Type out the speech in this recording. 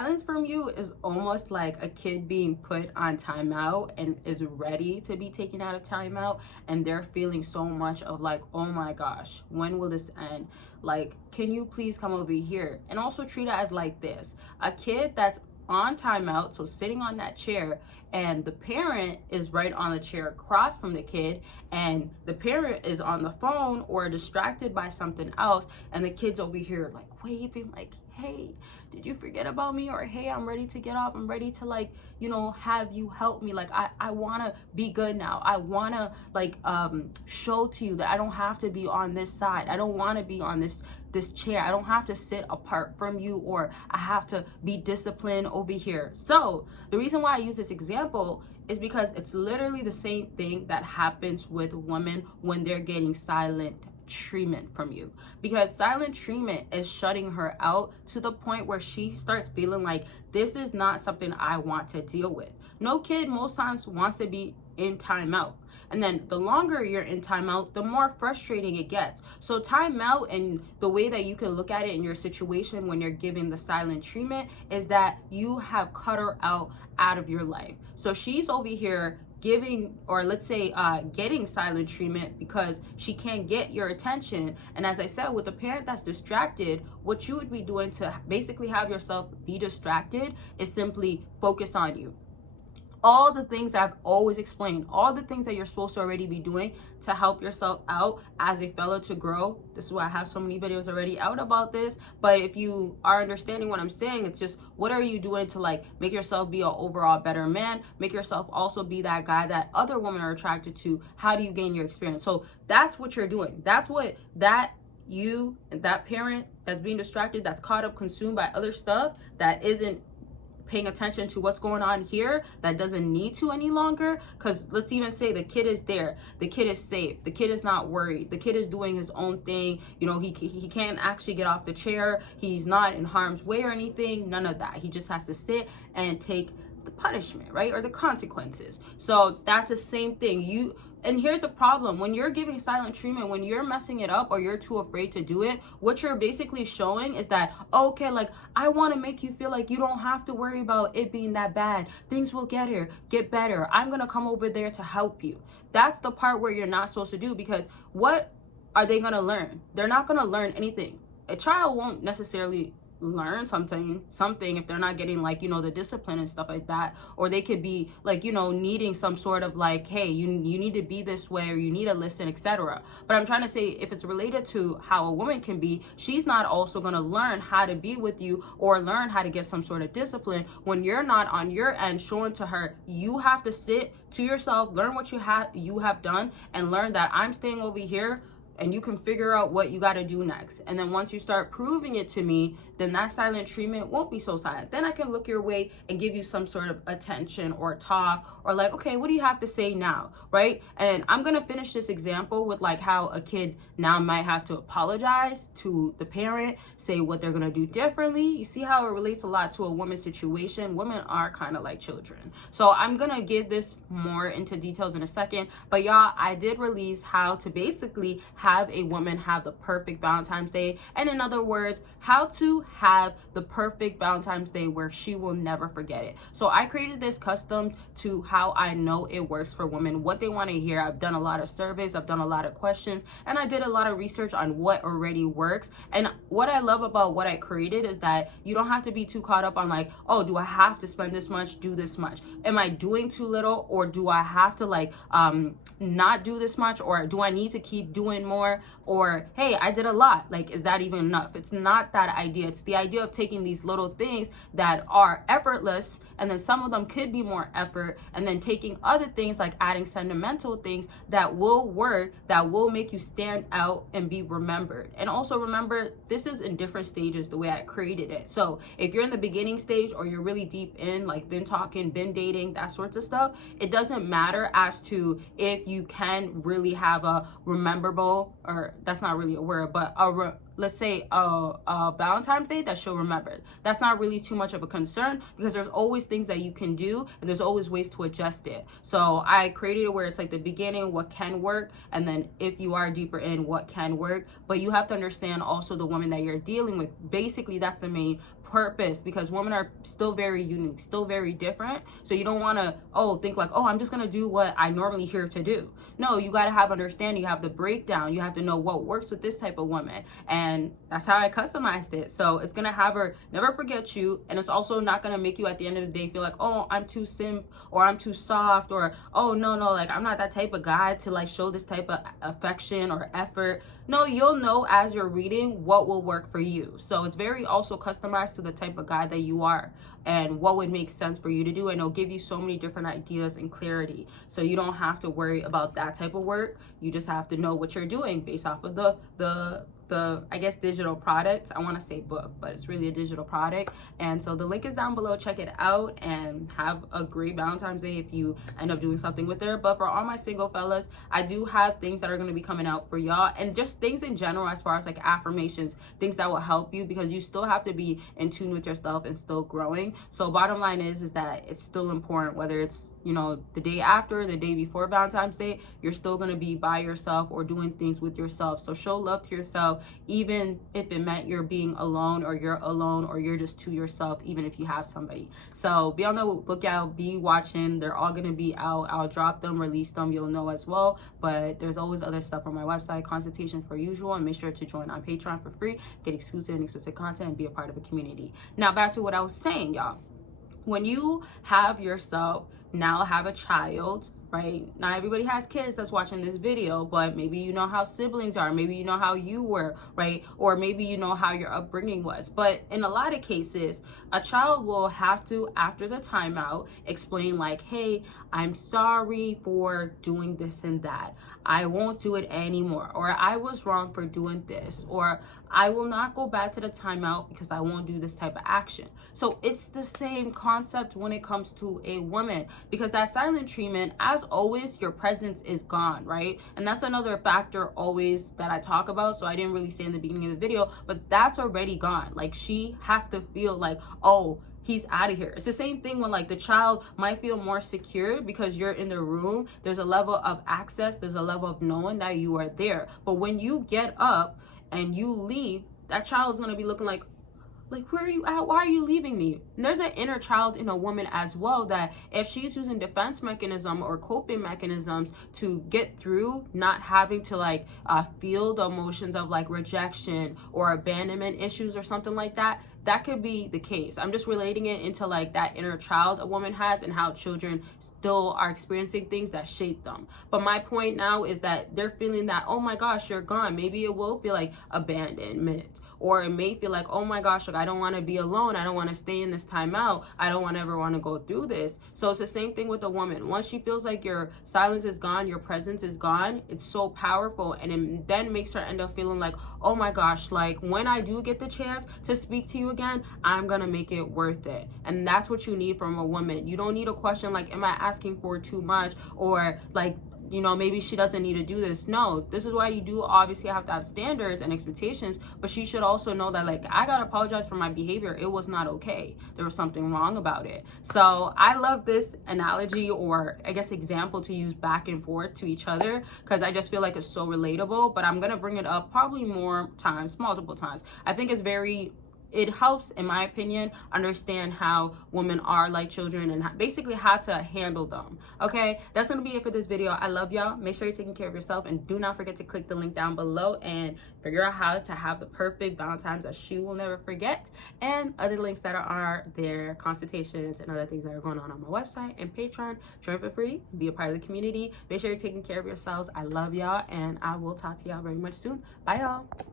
Silence from you is almost like a kid being put on timeout and is ready to be taken out of timeout, and they're feeling so much of like, oh my gosh, when will this end? Like, can you please come over here? And also treat it as like this: a kid that's on timeout, so sitting on that chair, and the parent is right on the chair across from the kid, and the parent is on the phone or distracted by something else, and the kid's over here like waving like, hey, did you forget about me? Or hey, I'm ready to get off, I'm ready to, like, you know, have you help me. Like, I want to be good now. I want to, like, show to you that I don't have to be on this side. I don't want to be on this chair. I don't have to sit apart from you, or I have to be disciplined over here. So the reason why I use this example is because it's literally the same thing that happens with women when they're getting silent treatment from you. Because silent treatment is shutting her out to the point where she starts feeling like, this is not something I want to deal with. No kid most times wants to be in timeout. And then the longer you're in timeout, the more frustrating it gets. So timeout, and the way that you can look at it in your situation when you're giving the silent treatment, is that you have cut her out of your life. So she's over here giving, or let's say getting silent treatment because she can't get your attention. And as I said, with a parent that's distracted, what you would be doing to basically have yourself be distracted is simply focus on you. All the things I've always explained, all the things that you're supposed to already be doing to help yourself out as a fellow to grow. This is why I have so many videos already out about this. But if you are understanding what I'm saying, it's just, what are you doing to, like, make yourself be an overall better man, make yourself also be that guy that other women are attracted to? How do you gain your experience? So that's what you're doing. That's what that parent that's being distracted, that's caught up, consumed by other stuff, that isn't paying attention to what's going on here, that doesn't need to any longer. Because let's even say the kid is there, the kid is safe, the kid is not worried, the kid is doing his own thing, you know, he can't actually get off the chair, he's not in harm's way or anything, none of that. He just has to sit and take the punishment, right, or the consequences. So that's the same thing. And here's the problem: when you're giving silent treatment, when you're messing it up or you're too afraid to do it, what you're basically showing is that, okay, like, I want to make you feel like you don't have to worry about it being that bad. Things will get better. I'm going to come over there to help you. That's the part where you're not supposed to do, because what are they going to learn? They're not going to learn anything. A child won't necessarily learn something if they're not getting, like, you know, the discipline and stuff like that. Or they could be, like, you know, needing some sort of, like, hey, you need to be this way, or you need to listen, etc. But I'm trying to say, if it's related to how a woman can be, she's not also going to learn how to be with you or learn how to get some sort of discipline when you're not on your end showing to her, you have to sit to yourself, learn what you have done, and learn that I'm staying over here, and you can figure out what you got to do next. And then once you start proving it to me, then that silent treatment won't be so silent. Then I can look your way and give you some sort of attention or talk, or like, okay, what do you have to say now, right? And I'm going to finish this example with, like, how a kid now might have to apologize to the parent, say what they're going to do differently. You see how it relates a lot to a woman's situation? Women are kind of like children. So I'm going to give this more into details in a second. But y'all, I did release how to basically have a woman have the perfect Valentine's Day. And in other words, how to have the perfect Valentine's Day where she will never forget it. So I created this custom to how I know it works for women, what they want to hear. I've done a lot of surveys, I've done a lot of questions, and I did a lot of research on what already works. And what I love about what I created is that you don't have to be too caught up on, like, oh, do I have to spend this much, do this much? Am I doing too little, or do I have to, like, not do this much, or do I need to keep doing more? Or, hey, I did a lot, like, is that even enough? It's not that idea. It's the idea of taking these little things that are effortless, and then some of them could be more effort, and then taking other things, like adding sentimental things that will work, that will make you stand out and be remembered. And also remember, this is in different stages the way I created it. So if you're in the beginning stage, or you're really deep in, like, been talking, been dating, that sorts of stuff, it doesn't matter as to if you can really have a rememberable, or that's not really a word, but let's say a Valentine's Day that she'll remember. That's not really too much of a concern, because there's always things that you can do, and there's always ways to adjust it. So I created it where it's like the beginning, what can work, and then if you are deeper in, what can work. But you have to understand also the woman that you're dealing with. Basically, that's the main purpose, because women are still very unique, still very different. So you don't want to think like, oh, I'm just gonna do what I normally here to do. No, you got to have understanding. You have the breakdown. You have to know what works with this type of woman, and that's how I customized it. So it's gonna have her never forget you, and it's also not gonna make you at the end of the day feel like, oh, I'm too simp, or I'm too soft, or oh no, like I'm not that type of guy to like show this type of affection or effort. No, you'll know as you're reading what will work for you. So it's very also customized to the type of guy that you are and what would make sense for you to do, and it'll give you so many different ideas and clarity. So you don't have to worry about that type of work. You just have to know what you're doing based off of the I guess digital product. I want to say book, but it's really a digital product. And so the link is down below. Check it out and have a great Valentine's Day if you end up doing something with her. But for all my single fellas, I do have things that are going to be coming out for y'all, and just things in general as far as like affirmations, things that will help you, because you still have to be in tune with yourself and still growing. So bottom line is that it's still important, whether it's, you know, the day after, the day before Valentine's Day, you're still going to be by yourself or doing things with yourself. So show love to yourself, even if it meant you're being alone, or you're alone, or you're just to yourself, even if you have somebody. So be on the lookout, be watching. They're all going to be out. I'll drop them, release them, you'll know as well. But there's always other stuff on my website, consultation per usual, and make sure to join on Patreon for free, get exclusive and explicit content, and be a part of a community. Now back to what I was saying, y'all. When you have yourself now have a child, right? Not everybody has kids that's watching this video, but maybe you know how siblings are, maybe you know how you were, right? Or maybe you know how your upbringing was. But in a lot of cases, a child will have to, after the timeout, explain like, hey, I'm sorry for doing this and that. I won't do it anymore. Or I was wrong for doing this. Or I will not go back to the timeout because I won't do this type of action. So it's the same concept when it comes to a woman, because that silent treatment, as always, your presence is gone, right? And that's another factor always that I talk about. So I didn't really say in the beginning of the video, but that's already gone. Like, she has to feel like, oh, he's out of here. It's the same thing when like the child might feel more secure because you're in the room. There's a level of access, there's a level of knowing that you are there. But when you get up and you leave, that child is going to be looking like, where are you at? Why are you leaving me? And there's an inner child in a woman as well, that if she's using defense mechanism or coping mechanisms to get through not having to like feel the emotions of like rejection or abandonment issues or something like that, that could be the case. I'm just relating it into like that inner child a woman has and how children still are experiencing things that shape them. But my point now is that they're feeling that, oh my gosh, you're gone. Maybe it will feel like abandonment. Or it may feel like, oh my gosh, like I don't want to be alone. I don't want to stay in this timeout. I don't ever want to go through this. So it's the same thing with a woman. Once she feels like your silence is gone, your presence is gone, it's so powerful. And it then makes her end up feeling like, oh my gosh, like when I do get the chance to speak to you again, I'm going to make it worth it. And that's what you need from a woman. You don't need a question like, am I asking for too much? Or like, you know, maybe she doesn't need to do this. No, this is why you do obviously have to have standards and expectations, but she should also know that like, I gotta apologize for my behavior. It was not okay. There was something wrong about it. So I love this analogy, or I guess example, to use back and forth to each other, because I just feel like it's so relatable. But I'm gonna bring it up probably more times, multiple times. I think it's it helps, in my opinion, understand how women are like children and basically how to handle them. Okay, that's gonna be it for this video. I love y'all. Make sure you're taking care of yourself, and do not forget to click the link down below and figure out how to have the perfect Valentine's that she will never forget, and other links that are there, consultations and other things that are going on my website and Patreon. Join for free, be a part of the community. Make sure you're taking care of yourselves. I love y'all, and I will talk to y'all very much soon. Bye y'all.